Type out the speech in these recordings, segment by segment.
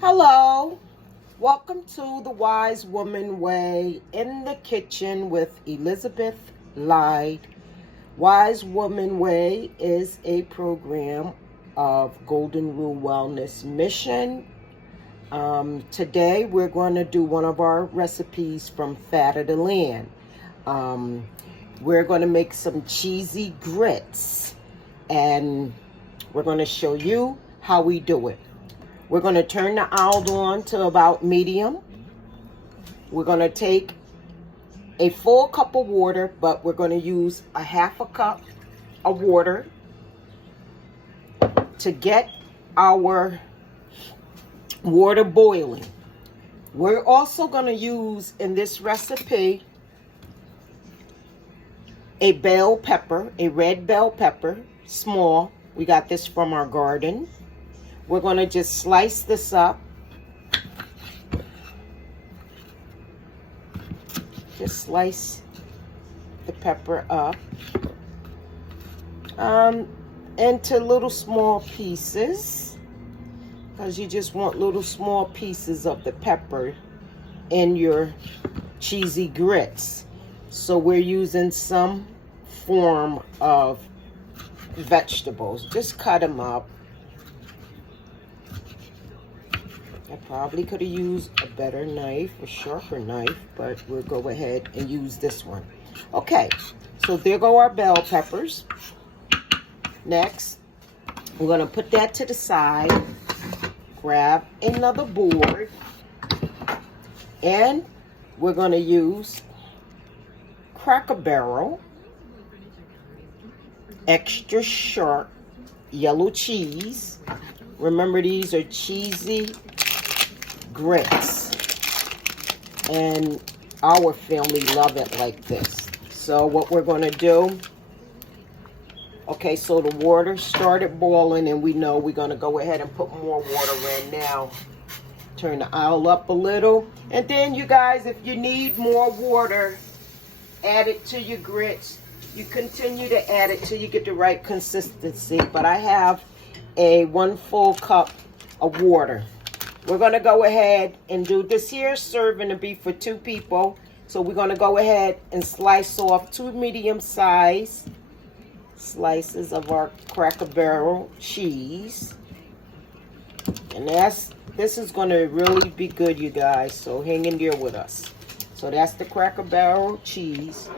Hello, welcome to the Wise Woman Way in the Kitchen with Elizabeth Lyde. Wise Woman Way is a program of Golden Rule Wellness Mission. Today we're going to do one of our recipes from Fat of the Land. We're going to make some cheesy grits, and we're going to show you how we do it. We're going to turn the oil on to about medium. We're going to take a full cup of water, but we're going to use a half a cup of water to get our water boiling. We're also going to use in this recipe a bell pepper, a red bell pepper, small. We got this from our garden. We're going to just slice this up. Just slice the pepper up into little small pieces, because you just want little small pieces of the pepper in your cheesy grits. So we're using some form of vegetables. Just cut them up. I probably could have used a better knife, a sharper knife, but we'll go ahead and use this one. Okay, so there go our bell peppers. Next, we're going to put that to the side. Grab another board, and we're going to use Cracker Barrel extra sharp yellow cheese. Remember, these are cheesy grits, and our family love it like this. So what we're going to do, okay, so the water started boiling, and we know we're going to go ahead and put more water in now. Turn the oil up a little, and then you guys, if you need more water, add it to your grits. You continue to add it till you get the right consistency, but I have a 1 full cup of water. We're going to go ahead and do this here serving to be for 2 people. So we're going to go ahead and slice off 2 medium-sized slices of our Cracker Barrel cheese. And this is going to really be good, you guys. So hang in there with us. So that's the Cracker Barrel cheese.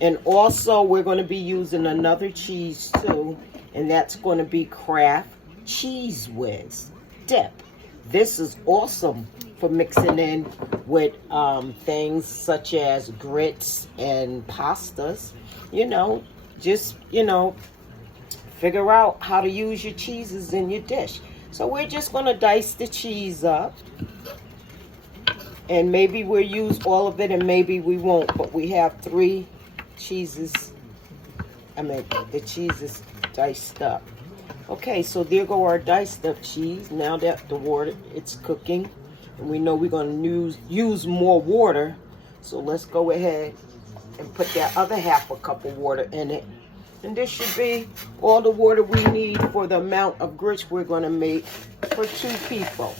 And also we're going to be using another cheese too. And that's going to be Kraft Cheese Whiz dip. This is awesome for mixing in with things such as grits and pastas. You know, just, figure out how to use your cheeses in your dish. So we're just going to dice the cheese up. And maybe we'll use all of it and maybe we won't. But we have 3 cheeses. The cheese is diced up. Okay, so there go our diced up cheese. Now that the water, it's cooking, and we know we're going to use more water, so let's go ahead and put that other half a cup of water in it. And this should be all the water we need for the amount of grits we're going to make for 2 people.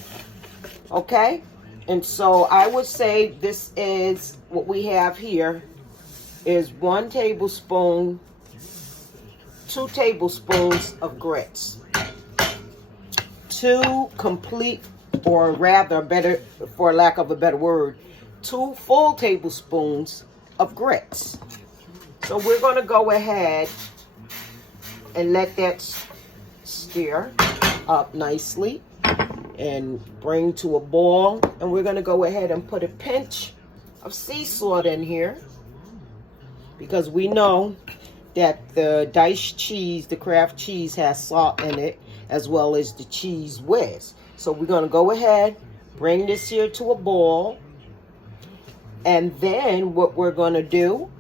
Okay? And so I would say this is what we have here is 1 tablespoon, 2 tablespoons of grits, 2 complete, or rather better, for lack of a better word, 2 full tablespoons of grits. So we're going to go ahead and let that stir up nicely and bring to a boil. And we're going to go ahead and put a pinch of sea salt in here, because we know that the diced cheese, the Kraft cheese, has salt in it, as well as the Cheese Whiz. So we're going to go ahead, bring this here to a boil, and then what we're going to do,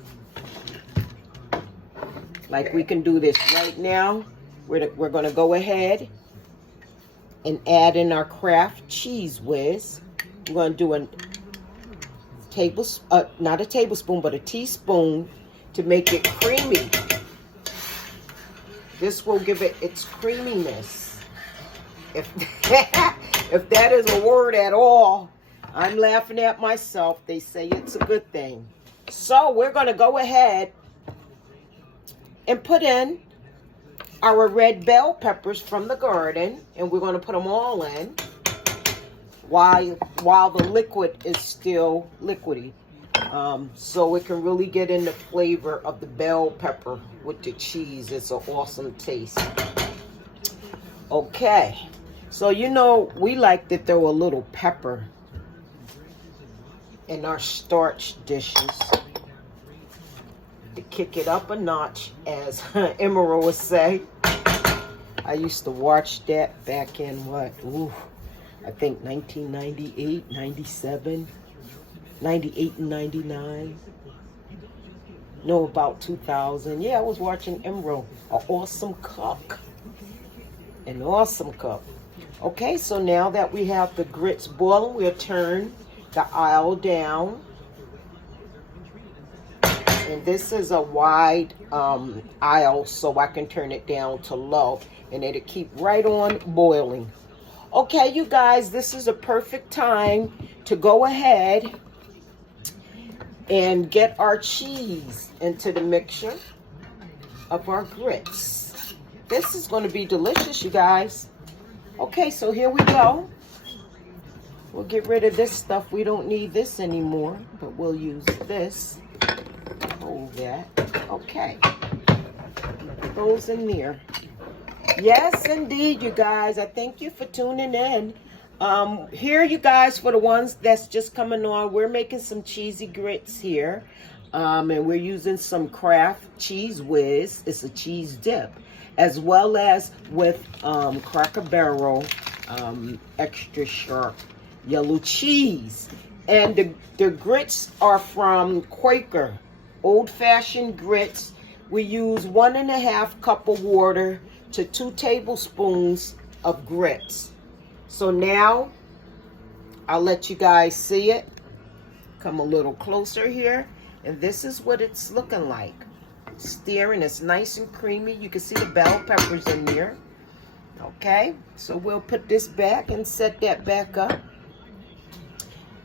like we can do this right now, we're going to go ahead and add in our Kraft Cheese Whiz. We're going to do a tablespoon, not a tablespoon, but a teaspoon, to make it creamy. This will give it its creaminess. If If that is a word at all, I'm laughing at myself. They say it's a good thing. So we're going to go ahead and put in our red bell peppers from the garden, and we're going to put them all in while the liquid is still liquidy, so it can really get in the flavor of the bell pepper with the cheese. It's an awesome taste. Okay, so you know we like to throw a little pepper in our starch dishes to kick it up a notch, as Emerald would say. I used to watch that back in what? Ooh, I think 1998, 97, 98 and 99. No, about 2000. Yeah, I was watching Emerald, an awesome cook. An awesome cook. Okay, so now that we have the grits boiling, we'll turn the aisle down. And this is a wide aisle, so I can turn it down to low, and it'll keep right on boiling. Okay, you guys, this is a perfect time to go ahead and get our cheese into the mixture of our grits. This is going to be delicious, you guys. Okay, so here we go. We'll get rid of this stuff. We don't need this anymore, but we'll use this. Hold that. Okay. Put those in there. Yes, indeed, you guys. I thank you for tuning in. Here, you guys, for the ones that's just coming on, we're making some cheesy grits here. And we're using some Kraft Cheese Whiz. It's a cheese dip. As well as with Cracker Barrel extra sharp yellow cheese. And the grits are from Quaker. Old-fashioned grits. We use 1.5 cup of water to 2 tablespoons of grits. So now I'll let you guys see it. Come a little closer here, and this is what it's looking like. Stirring, it's nice and creamy. You can see the bell peppers in there. Okay, so we'll put this back and set that back up.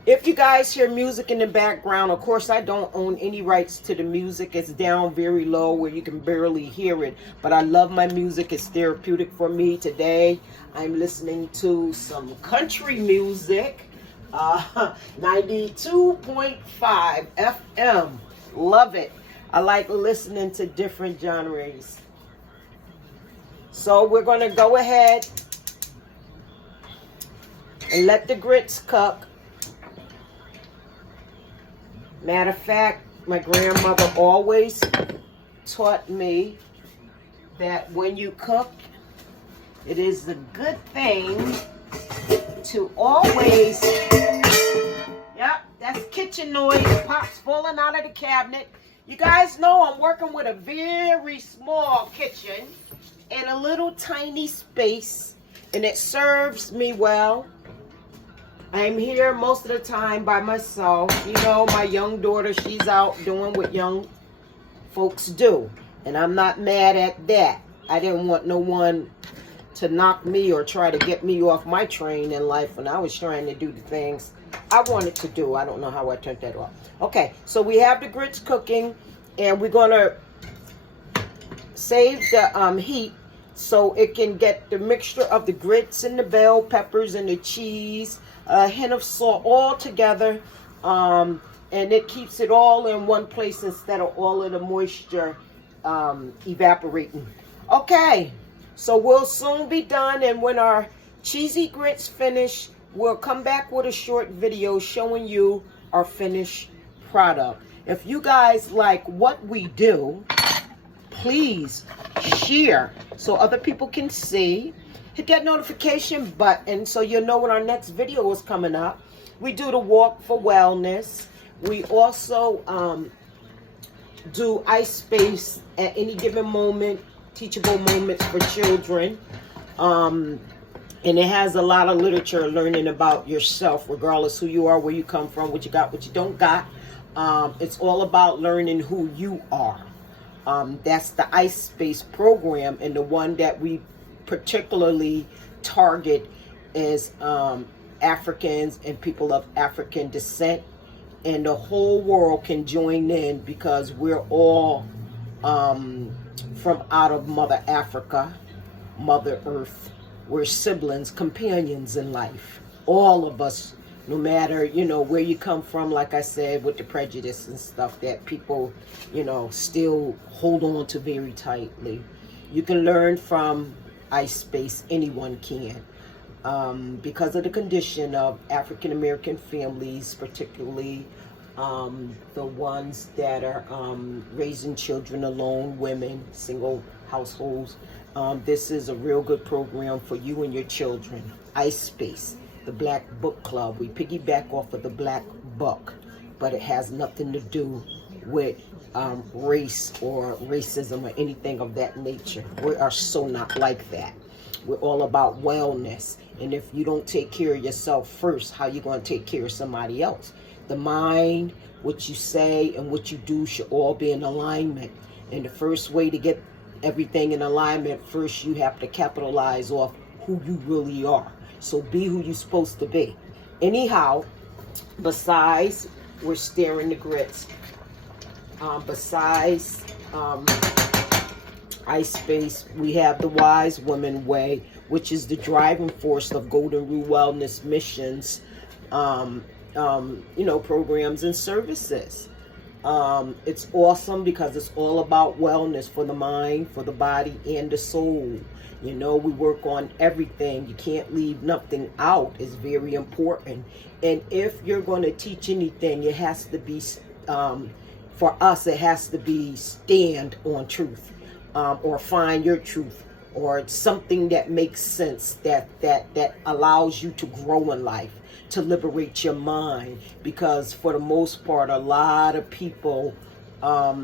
If you guys hear music in the background, of course, I don't own any rights to the music. It's down very low where you can barely hear it. But I love my music. It's therapeutic for me. Today, I'm listening to some country music. 92.5 FM. Love it. I like listening to different genres. So we're going to go ahead and let the grits cook. Matter of fact, my grandmother always taught me that when you cook, it is a good thing to always, yep, that's kitchen noise, pops falling out of the cabinet. You guys know I'm working with a very small kitchen and a little tiny space, and it serves me well. I'm here most of the time by myself. You know, my young daughter, she's out doing what young folks do. And I'm not mad at that. I didn't want no one to knock me or try to get me off my train in life when I was trying to do the things I wanted to do. I don't know how I turned that off. Okay, so we have the grits cooking, and we're going to save the heat so it can get the mixture of the grits and the bell peppers and the cheese, a hint of salt, all together, and it keeps it all in one place instead of all of the moisture evaporating. Okay, so we'll soon be done, and when our cheesy grits finish, we'll come back with a short video showing you our finished product. If you guys like what we do, please share so other people can see. Hit that notification button so you'll know when our next video is coming up. We do the walk for wellness. We also do ice space at any given moment, teachable moments for children. And it has a lot of literature learning about yourself, regardless who you are, where you come from, what you got, what you don't got. It's all about learning who you are. That's the ice space program, and the one that we particularly target as Africans and people of African descent, and the whole world can join in because we're all from out of Mother Africa, Mother Earth. We're siblings, companions in life. All of us, no matter, where you come from, like I said, with the prejudice and stuff that people, still hold on to very tightly. You can learn from Ice Space, anyone can. Because of the condition of African American families, particularly the ones that are raising children alone, women, single households. This is a real good program for you and your children. Ice Space, the Black Book Club. We piggyback off of the Black Book, but it has nothing to do with race or racism or anything of that nature. We are so not like that. We're all about wellness. And if you don't take care of yourself first, how you going to take care of somebody else? The mind, what you say, and what you do should all be in alignment. And the first way to get everything in alignment, first you have to capitalize off who you really are. So be who you're supposed to be. Anyhow, besides, we're stirring the grits. Besides Ice Space, we have the Wise Woman Way, which is the driving force of Golden Rule Wellness Missions, programs and services. It's awesome because it's all about wellness for the mind, for the body, and the soul. We work on everything. You can't leave nothing out. It's very important. And if you're going to teach anything, it has to be, for us, it has to be stand on truth, or find your truth, or something that makes sense, that allows you to grow in life, to liberate your mind. Because for the most part, a lot of people have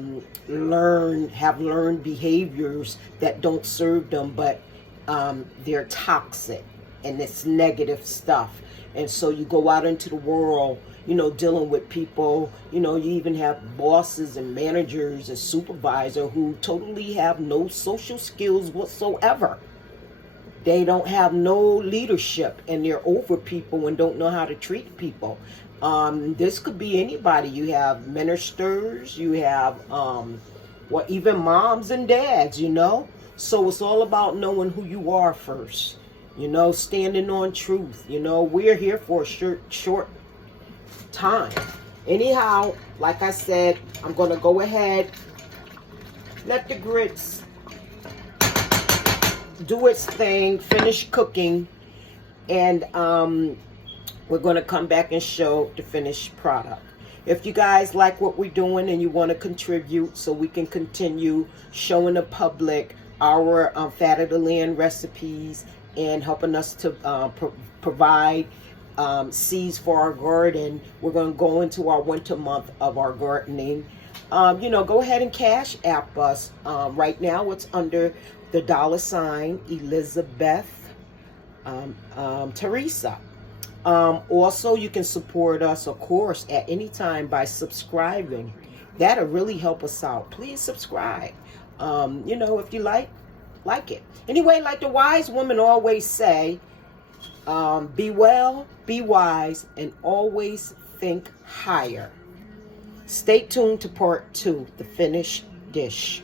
learned behaviors that don't serve them, but they're toxic and it's negative stuff. And so you go out into the world, dealing with people, you even have bosses and managers and supervisors who totally have no social skills whatsoever. They don't have no leadership, and they're over people and don't know how to treat people. This could be anybody. You have ministers, you have even moms and dads, So it's all about knowing who you are first, standing on truth. We're here for a short time. Anyhow, like I said, I'm going to go ahead, let the grits do its thing, finish cooking, and we're going to come back and show the finished product. If you guys like what we're doing and you want to contribute so we can continue showing the public our Fat of the Land recipes and helping us to provide seeds for our garden, we're going to go into our winter month of our gardening. Go ahead and cash app us. Right now it's under the $ Elizabeth Teresa. Also, you can support us, of course, at any time by subscribing. That'll really help us out. Please subscribe. If you like it. Anyway, like the wise woman always say, be well, be wise, and always think higher. Stay tuned to part 2, the finished dish.